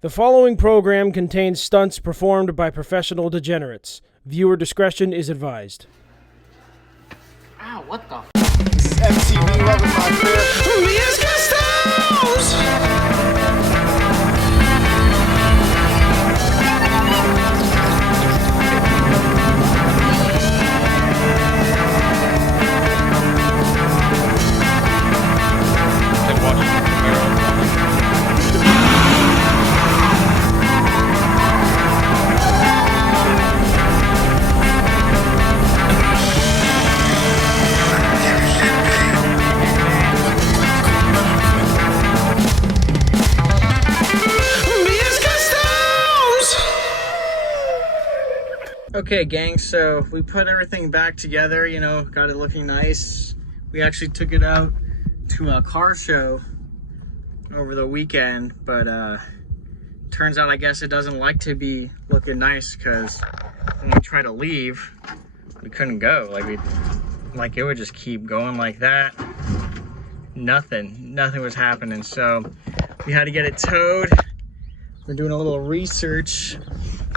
The following program contains stunts performed by professional degenerates. Viewer discretion is advised. Ow, what the This is MTV Loving My Crib. Miss Okay, gang, so we put everything back together, you know, got it looking nice. We actually took it out to a car show over the weekend, but turns out I guess it doesn't like to be looking nice, because when we try to leave, we couldn't go. Like it would just keep going like that. Nothing was happening, so we had to get it towed. We're doing a little research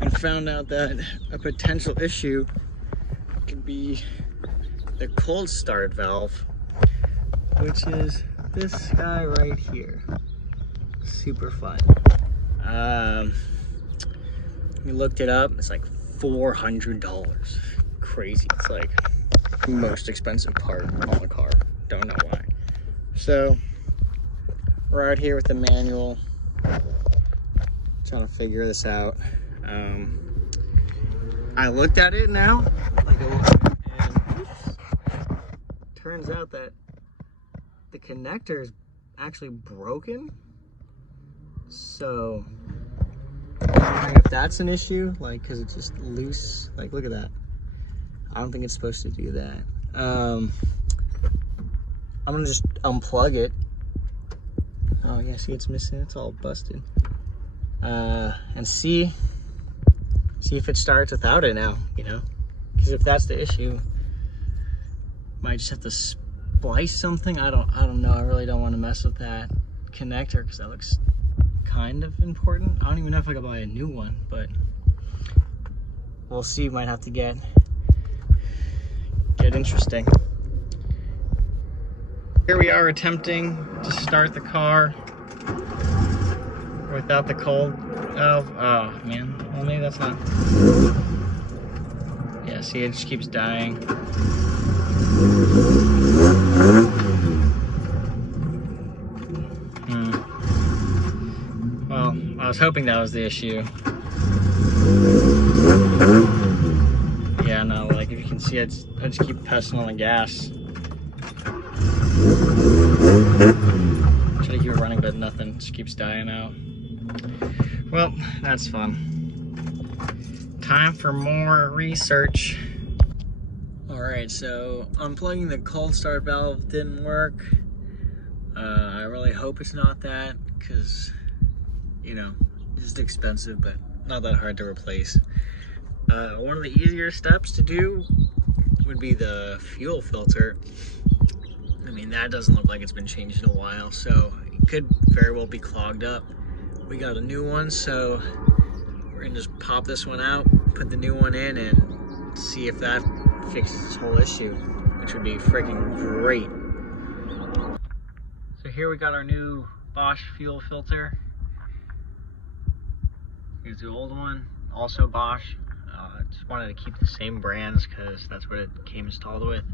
and found out that a potential issue could be the cold start valve, which is this guy right here. Super fun. We looked it up. It's like $400. Crazy. It's like the most expensive part on the car. Don't know why. So we're out here with the manual, trying to figure this out. I looked at it now, and turns out that the connector is actually broken. So I'm wondering if that's an issue, like, because it's just loose. Like, look at that. I don't think it's supposed to do that. I'm gonna just unplug it. Oh yeah, see, it's missing. It's all busted. And see if it starts without it now, you know? Because if that's the issue, might just have to splice something. I don't know. I really don't want to mess with that connector because that looks kind of important. I don't even know if I could buy a new one, but we'll see. Might have to get interesting. Here we are attempting to start the car without the cold valve. Oh man, well maybe that's not. Yeah, see, it just keeps dying. Well, I was hoping that was the issue. Yeah, no, like if you can see, I just keep pressing on the gas. Try to keep it running, but nothing, just keeps dying out. Well, that's fun. Time for more research. Alright, so unplugging the cold start valve didn't work. I really hope it's not that, because, you know, it's just expensive, but not that hard to replace. One of the easier steps to do would be the fuel filter. I mean, that doesn't look like it's been changed in a while, so it could very well be clogged up. We got a new one, so we're gonna just pop this one out, put the new one in, and see if that fixes this whole issue, which would be freaking great. So here we got our new Bosch fuel filter. Here's the old one, also Bosch. Just wanted to keep the same brands because that's what it came installed with.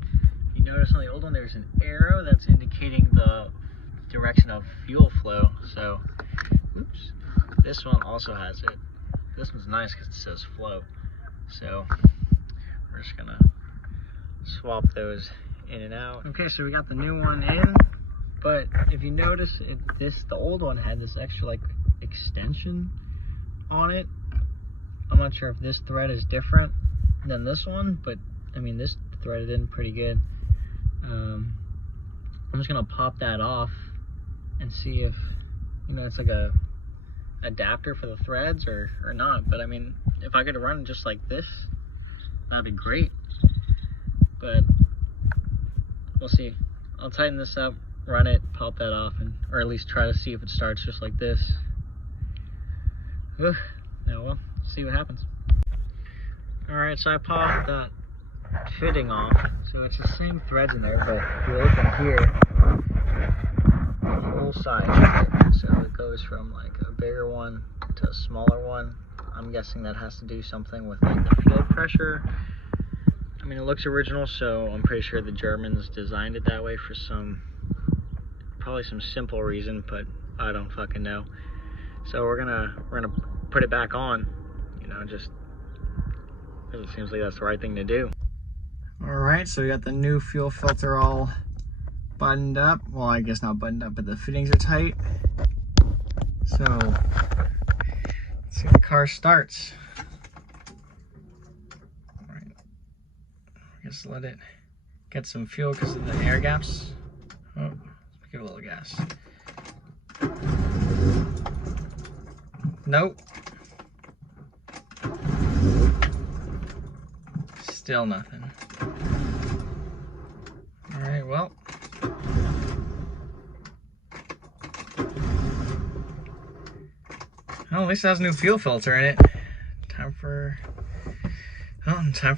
You notice on the old one there's an arrow that's indicating the direction of fuel flow. So, oops, this one also has it. This one's nice because it says flow. So we're just gonna swap those in and out. Okay, so we got the new one in, but if you notice, the old one had this extra like extension on it. I'm not sure if this thread is different than this one, but I mean this threaded in pretty good. I'm just gonna pop that off and see if, you know, it's like a adapter for the threads or not. But I mean, if I could run just like this, that'd be great. But we'll see. I'll tighten this up, run it, pop that off, or at least try to see if it starts just like this. Ugh. No, well, see what happens. Alright, so I popped that fitting off. So it's the same threads in there, but if you look in here, full size. So it goes from like a bigger one to a smaller one. I'm guessing that has to do something with like the field pressure. I mean, it looks original, so I'm pretty sure the Germans designed it that way for probably some simple reason, but I don't fucking know. So we're gonna put it back on, you know, just because it seems like that's the right thing to do. All right, so we got the new fuel filter all buttoned up. Well, I guess not buttoned up, but the fittings are tight. So let's see if the car starts. All right, I guess let it get some fuel because of the air gaps. Oh, let's give it a little gas. Nope. Still nothing. All right, well. Well, at least it has a new fuel filter in it. Time for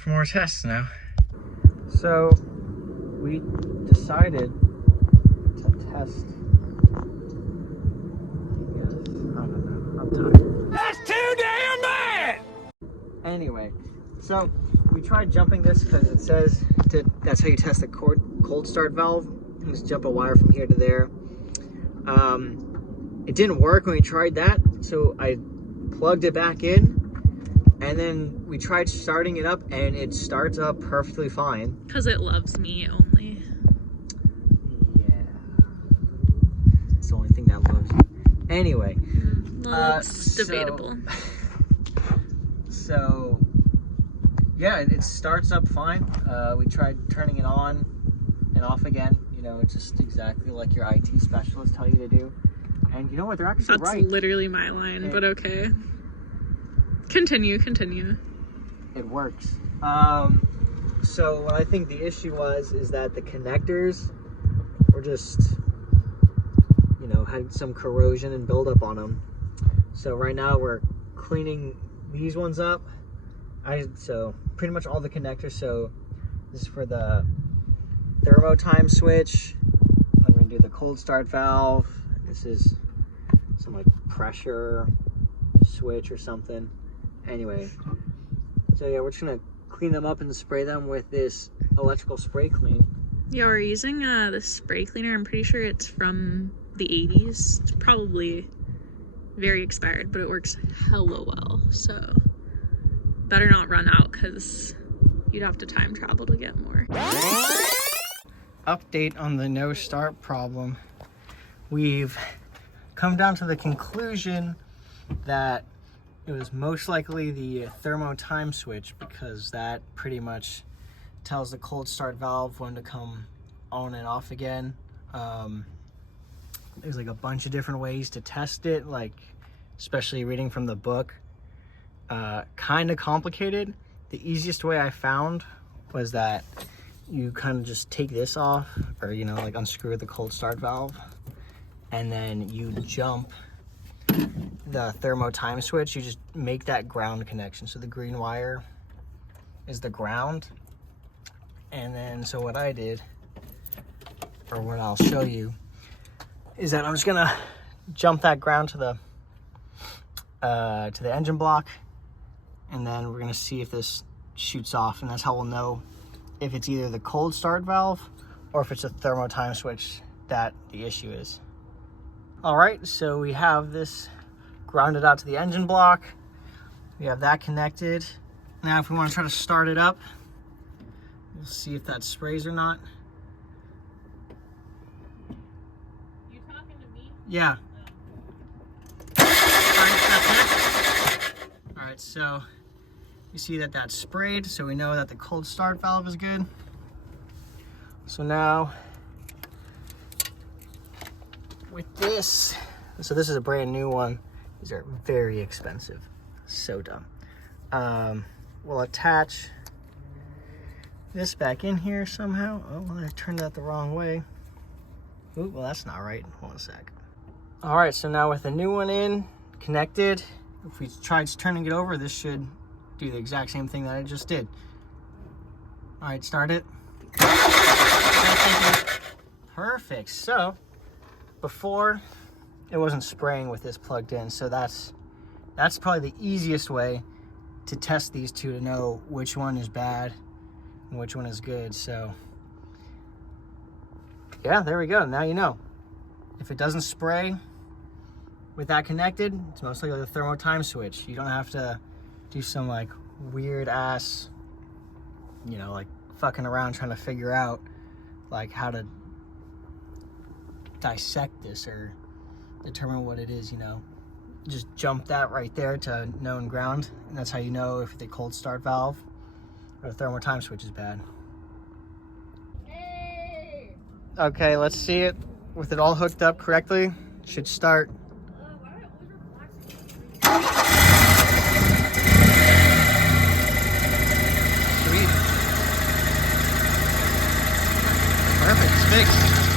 more tests now. So we decided to test. I'm tired. That's too damn bad! Anyway, so we tried jumping this because it says that's how you test the cold start valve. Just jump a wire from here to there. It didn't work when we tried that, so I plugged it back in, and then we tried starting it up, and it starts up perfectly fine. Because it loves me only. Yeah. It's the only thing that loves you. Anyway. Well, it's debatable. So, yeah, it starts up fine. We tried turning it on and off again. You know, it's just exactly like your IT specialists tell you to do. And you know what? They're actually right. That's literally my line, but okay. Continue. It works. So what I think the issue is that the connectors were just, you know, had some corrosion and buildup on them. So right now we're cleaning these ones up. So pretty much all the connectors. So this is for the Thermo-Time Switch. I'm gonna do the cold start valve. This is some like pressure switch or something. Anyway, so yeah, we're just gonna clean them up and spray them with this electrical spray clean. Yeah, we're using the spray cleaner. I'm pretty sure it's from the 80s. It's probably very expired, but it works hella well. So better not run out because you'd have to time travel to get more. Update on the no start problem. We've come down to the conclusion that it was most likely the Thermo-Time Switch, because that pretty much tells the cold start valve when to come on and off again. There's like a bunch of different ways to test it, like especially reading from the book. Kind of complicated. The easiest way I found was that you kind of just take this off, or you know, like unscrew the cold start valve, and then you jump the Thermo-Time Switch. You just make that ground connection. So the green wire is the ground. And then, so what I did, or what I'll show you, is that I'm just gonna jump that ground to the engine block, and then we're gonna see if this shoots off, and that's how we'll know if it's either the cold start valve or if it's a Thermo-Time Switch that the issue is. All right, so we have this grounded out to the engine block. We have that connected. Now if we want to try to start it up, we'll see if that sprays or not. You talking to me? Yeah. All right, so you see that that's sprayed, so we know that the cold start valve is good. So now with this, so this is a brand new one. These are very expensive. So dumb. We'll attach this back in here somehow. Oh, well, I turned that the wrong way. Ooh, well, that's not right. One sec. All right, so now with the new one in, connected, if we tried turning it over, this should do the exact same thing that I just did. All right, start it. Perfect. So before it wasn't spraying with this plugged in, so that's probably the easiest way to test these two to know which one is bad and which one is good. So yeah, there we go. Now you know. If it doesn't spray with that connected, it's most likely the Thermo-Time Switch. You don't have to do some like weird ass, you know, like fucking around trying to figure out like how to dissect this or determine what it is, you know. Just jump that right there to known ground, and that's how you know if the cold start valve or the Thermo-Time Switch is bad. Okay, let's see it with it all hooked up correctly. Should start. Sweet. Perfect, it's fixed.